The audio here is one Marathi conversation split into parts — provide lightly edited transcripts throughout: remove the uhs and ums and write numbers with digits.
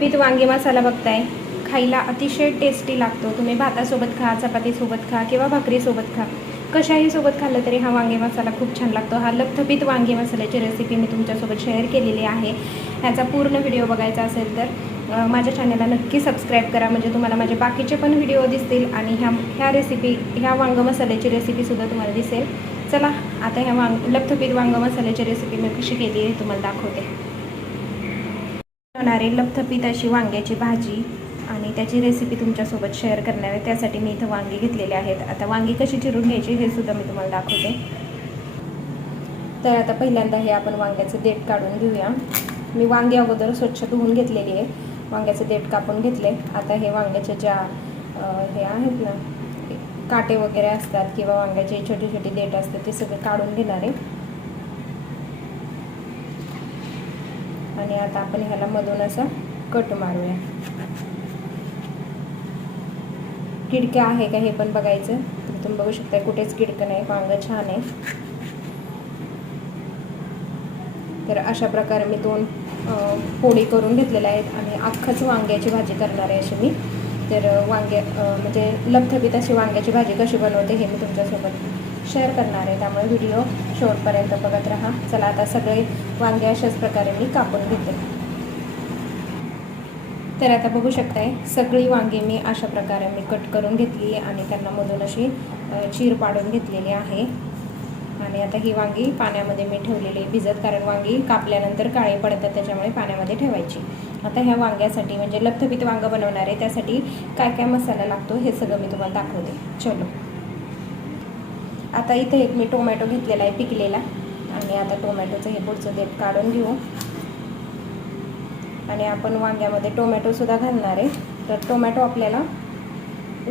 पीठ वांगी मसाला बघताय, खायला अतिशय टेस्टी लागतो. तुम्ही भातासोबत खा, चपातीसोबत खा किंवा भाकरीसोबत खा, कशाही सोबत खाल्लं तरी हा वांगी मसाला खूप छान लागतो. हा लपथपीत वांगी मसाल्याची रेसिपी मी तुमच्यासोबत शेअर केलेली आहे. ह्याचा पूर्ण व्हिडिओ बघायचा असेल तर माझ्या चॅनलला नक्की सबस्क्राईब करा, म्हणजे तुम्हाला माझे बाकीचे पण व्हिडिओ दिसतील आणि ह्या वांग मसाल्याची रेसिपीसुद्धा तुम्हाला दिसेल. चला आता ह्या लपथपीत वांग मसाल्याची रेसिपी मी कशी केली आहे तुम्हाला दाखवते. होणारे लपथपीत अशी वांग्याची भाजी आणि त्याची रेसिपी तुमच्यासोबत शेअर करणार आहे. त्यासाठी मी इथं वांगी घेतलेले आहेत. आता वांगी कशी चिरून घ्यायची हे सुद्धा मी तुम्हाला दाखवते. तर आता पहिल्यांदा हे आपण वांग्याचं देठ काढून घेऊया. मी वांगी अगोदर स्वच्छ धुवून घेतलेली आहे, वांग्याचं देठ कापून घेतले. आता हे वांग्याच्या ज्या हे आहेत ना, काटे वगैरे असतात किंवा वांग्याचे छोटे छोटे देठ असतात ते सगळे काढून घेणार आहे. आणि आता आपण ह्याला मधून असं कट मारूया. किडक्या आहे का हे पण बघायचं. तर तुम्ही बघू शकता कुठेच किडकं नाही, वांग छान आहे. तर अशा प्रकारे मी 2 फोडी करून घेतलेल्या आहेत आणि अख्खच वांग्याची भाजी करणार आहे अशी मी. तर म्हणजे लपथपीत अशी वांग्याची भाजी कशी बनवते हे मी तुमच्यासोबत शेअर करणार आहे, त्यामुळे व्हिडिओ शेवटपर्यंत बघत राहा. चला आता सगळे वांगे अशाच प्रकारे मी कापून घेते. तर आता बघू शकताय सगळी वांगी मी अशा प्रकारे मी कट करून घेतली आणि त्यांना मधून अशी चीर पाडून घेतलेली आहे. आणि आता ही वांगी पाण्यामध्ये मी ठेवलेली भिजत, कारण वांगी कापल्यानंतर काळे पडतात, त्याच्यामुळे पाण्यामध्ये ठेवायची. आता ह्या वांग्यासाठी म्हणजे लपथपीत वांग बनवणार आहे त्यासाठी काय काय मसाला लागतो हे सगळं मी तुम्हाला दाखवते. चलो, आता इथे एक मी टोमॅटो घेतलेला आहे पिकलेला, आणि आता टोमॅटोचं हे पुढचं देठ काढून घेऊ. आणि आपण वांग्यामध्ये टोमॅटोसुद्धा घालणार आहे. तर टोमॅटो आपल्याला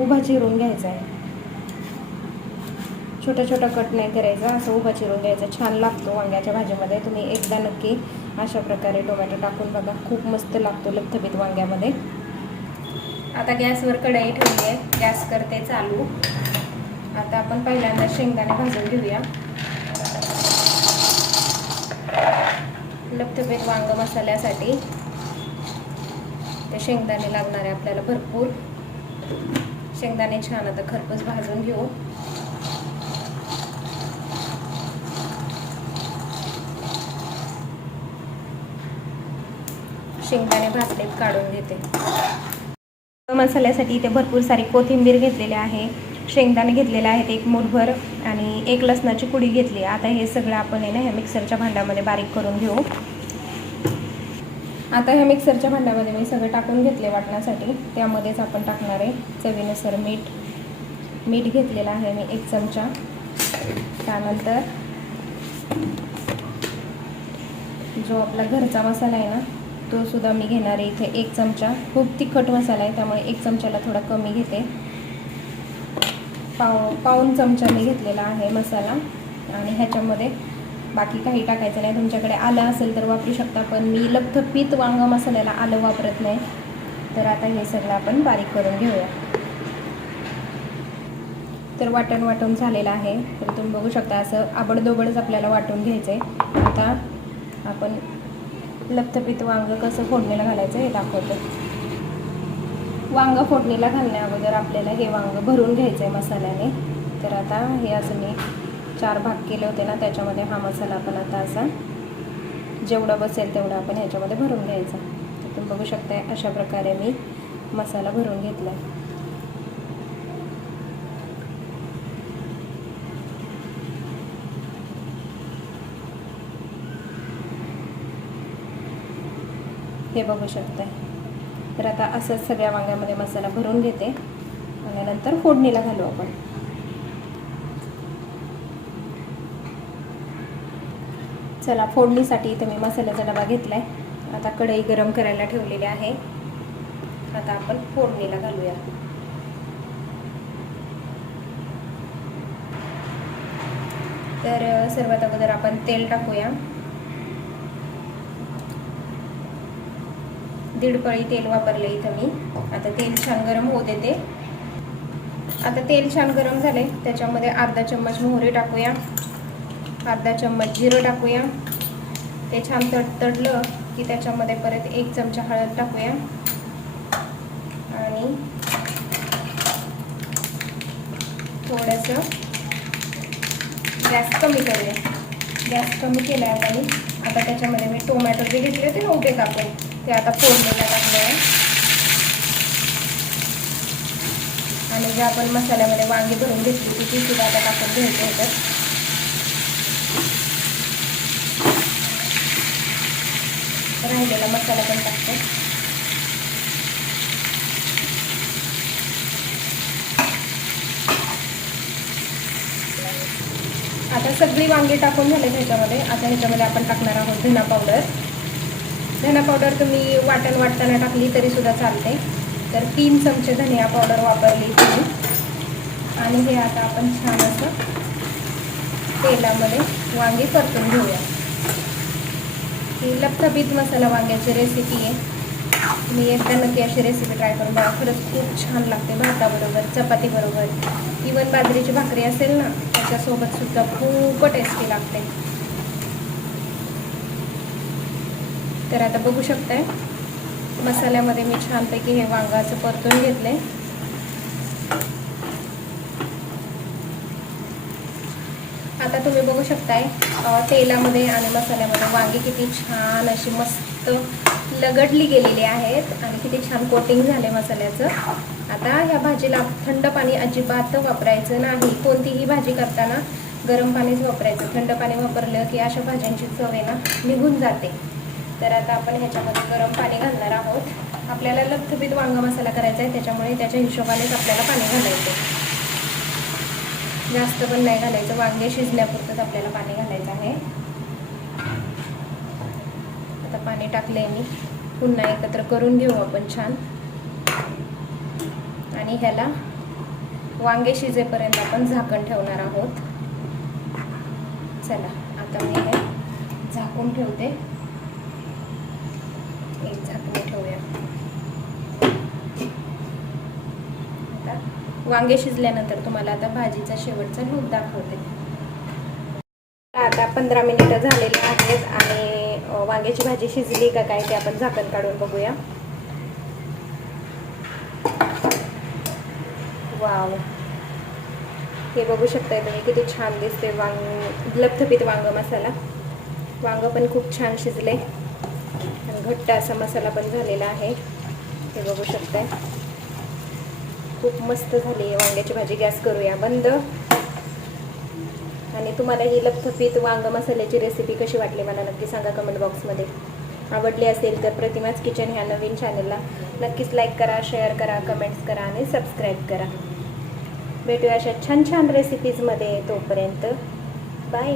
उभा चिरून घ्यायचा आहे, छोटा छोटा कट नाही करायचा, असं उभा चिरून घ्यायचा. छान लागतो वांग्याच्या भाजीमध्ये. तुम्ही एकदा नक्की अशा प्रकारे टोमॅटो टाकून बघा, खूप मस्त लागतो लपथपीत वांग्यामध्ये. आता गॅसवर कढई ठेवली आहे, गॅस करते चालू. आता आपण पहिल्यांदा शेंगदाणे भाजून घेऊया. लपथपीत वांग मसाल्यासाठी ते शेंगदाणे लागणार आहे आपल्याला भरपूर. शेंगदाणे छान आता खरपूस भाजून घेऊ. शेंगदाणे भाजलेत काढून घेते. मसाल्यासाठी इथे भरपूर सारी कोथिंबीर घेतलेली आहे, शेंगदाणे घेतलेले आहेत 1 मूठभर आणि 1 लसणाची कुडी घेतली. आता हे सगळं आपण आहे ना ह्या मिक्सरच्या भांड्यामध्ये बारीक करून घेऊ. आता ह्या मिक्सरच्या भांड्यामध्ये मी सगळं टाकून घेतले वाटण्यासाठी. त्यामध्येच आपण टाकणार आहे चवीनुसार मीठ घेतलेलं आहे मी 1 चमचा. त्यानंतर जो आपला घरचा मसाला आहे ना तो सुद्धा मी घेणार आहे इथे 1 चमचा. खूप तिखट मसाला आहे त्यामुळे 1 चमचाला थोडा कमी घेते. पाऊण चमचा मी घेतलेला आहे मसाला. आणि ह्याच्यामध्ये बाकी काही टाकायचं नाही. तुमच्याकडे आलं असेल तर वापरू शकता, पण मी लपथपीत वांग मसाल्याला आलं वापरत नाही. तर आता हे सगळं आपण बारीक करून घेऊया. तर वाटण झालेलं आहे. तर तुम्ही बघू शकता असं आबडदोबडच आपल्याला वाटून घ्यायचं आहे. आता आपण लपथपीत वांग कसं फोडणीला घालायचं हे दाखवतो. वांग फोडणीला घालण्या अगोदर आपल्याला हे वांग भरून घ्यायचं आहे मसाल्याने. तर आता हे असं मी 4 भाग केले होते ना, त्याच्यामध्ये हा मसाला आपण आता असा जेवढा बसेल तेवढा आपण ह्याच्यामध्ये भरून घ्यायचा. तर तुम्ही बघू शकता अशा प्रकारे मी मसाला भरून घेतला. हे बघू शकताय. तर आता असंच सगळ्या वांग्यामध्ये मसाला भरून घेते आणि नंतर फोडणीला घालू आपण. चला, फोडणीसाठी इथे मी मसाल्याचा डबा घेतलाय. आता कढई गरम करायला ठेवलेली आहे. आता आपण फोडणीला घालूया. तर सर्वात अगोदर आपण तेल टाकूया. 1.5 पळी तेल वापरले इथं मी. आता तेल छान गरम होऊ देते. आता तेल छान गरम झाले, त्याच्यामध्ये अर्धा चम्मच मोहरी टाकूया, अर्धा चम्मच जिरं टाकूया. ते छान तडतडलं की त्याच्यामध्ये परत 1 चमचा हळद टाकूया आणि थोडंसं गॅस कमी करूया. गॅस कमी केला आहे आणि आता त्याच्यामध्ये मी टोमॅटो जे घेतले होते ना उभे कापून ते आता फोडणीला टाकले आहे. आणि जे आपण मसाल्यामध्ये वांगी भरून घेतली ती सुद्धा आता टाकून घ्यायची होतं. राहिलेला मसाला पण टाकतो. आता सगळी वांगी टाकून झाले ह्याच्यामध्ये. आता ह्याच्यामध्ये आपण टाकणार आहोत धना पावडर. धना पावडर तुम्ही वाटण वाटताना टाकली तरी सुद्धा चालते. तर 3 चमचे धनिया पावडर वापरली तुम्ही. आणि हे आता आपण छान असं तेलामध्ये वांगी परतून घेऊया. ही लपथबीत मसाला वांग्याची रेसिपी आहे. तुम्ही एकदा नक्की अशी रेसिपी ट्राय करून बघा. खरंच खूप छान लागते भाताबरोबर, चपातीबरोबर, इवन बाजरीची भाकरी असेल ना त्याच्यासोबत सुद्धा खूप टेस्टी लागते. तर आता बघू शकताय मसाल्यामध्ये मी छानपैकी हे वांगा असं परतून घेतले. आता तुम्ही बघू शकताय तेलामध्ये आणि मसाल्यामध्ये वांगी किती छान अशी मस्त लगडली गेलेली आहेत आणि किती छान कोटिंग झाले मसाल्याचं. आता ह्या भाजीला थंड पाणी अजिबात वापरायचं नाही. कोणतीही भाजी करताना गरम पाणीच वापरायचं. थंड पाणी वापरलं की अशा भाज्यांची चव आहे ना निघून जाते. तर आता आपण ह्याच्यामध्ये गरम पाणी घालणार आहोत. आपल्याला लपथबीत वांगा मसाला करायचा आहे त्याच्यामुळे त्याच्या हिशोबानेच आपल्याला पाणी घालायचं. जास्त पण नाही घालायचं. वांगे शिजण्यापुरतंच आपल्याला पाणी घालायचं आहे. आता पाणी टाकले मी. पुन्हा एकत्र करून घेऊ आपण छान. आणि ह्याला वांगे शिजेपर्यंत आपण झाकण ठेवणार आहोत. चला आता मी हे झाकून ठेवते. एक झाकण ठेवूया. आता वांगे शिजल्यानंतर तुम्हाला आता भाजीचा शेवटचा लूक दाखवते. आता 15 मिनिटं झालेली आहेत आणि वांग्याची भाजी शिजली का काय ते आपण झाकण काढून बघूया. वाव, हे बघू शकताय तुम्ही किती छान दिसते लपथबीत वांग मसाला. वांग पण खूप छान शिजले आणि घट्ट असा मसाला पण झालेला आहे. हे बघू शकताय खूप मस्त झाली आहे वांग्याची भाजी. गॅस करूया बंद. आणि तुम्हाला ही लपथबीत वांग मसाल्याची रेसिपी कशी वाटली मला नक्की सांगा कमेंट बॉक्समध्ये. आवडली असेल तर प्रतिमाच किचन ह्या नवीन चॅनलला नक्कीच लाईक करा, शेअर करा, कमेंट्स करा आणि सबस्क्राईब करा. भेटूया अशा छान छान रेसिपीजमध्ये. तोपर्यंत बाय.